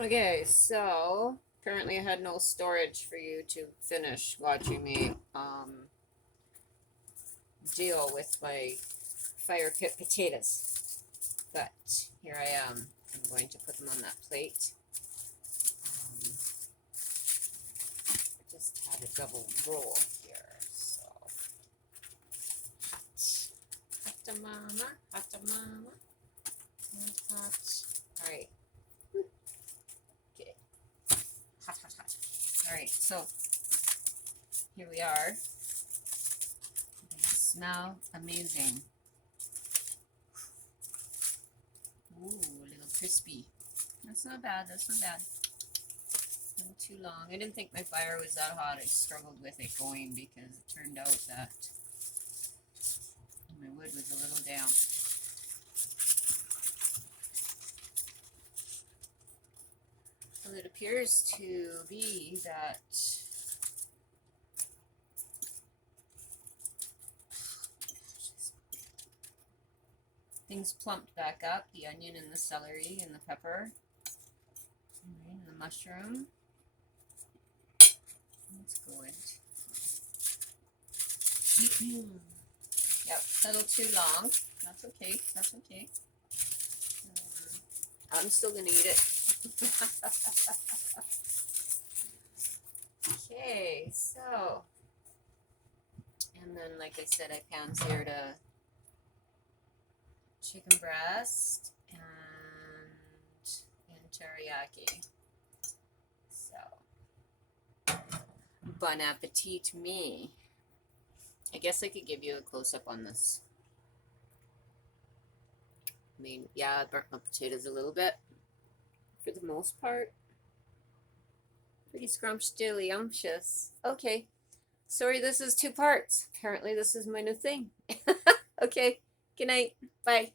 Okay, so currently I had no storage for you to finish watching me deal with my fire pit potatoes. But here I am. I'm going to put them on that plate. I just had a double roll here, so hot mama, hot mama, hot. All right, okay, hot. All right, so here we are. They smell amazing. Ooh, a little crispy. That's not bad. That's not bad. Not too long. I didn't think my fire was that hot. I struggled with it going because it turned out that my wood was a little damp. Well, it appears to be that things plumped back up. The onion and the celery and the pepper. And the mushroom. That's good. Yep, a little too long. That's okay. That's okay. I'm still gonna eat it. Okay, so, and then like I said, I pan-seared a chicken breast and teriyaki. So, bon appetit me. I guess I could give you a close-up on this. I mean, yeah, I burnt my potatoes a little bit. For the most part. Pretty scrumptious. Okay. Sorry, this is two parts. Apparently, this is my new thing. Okay. Good night. Bye.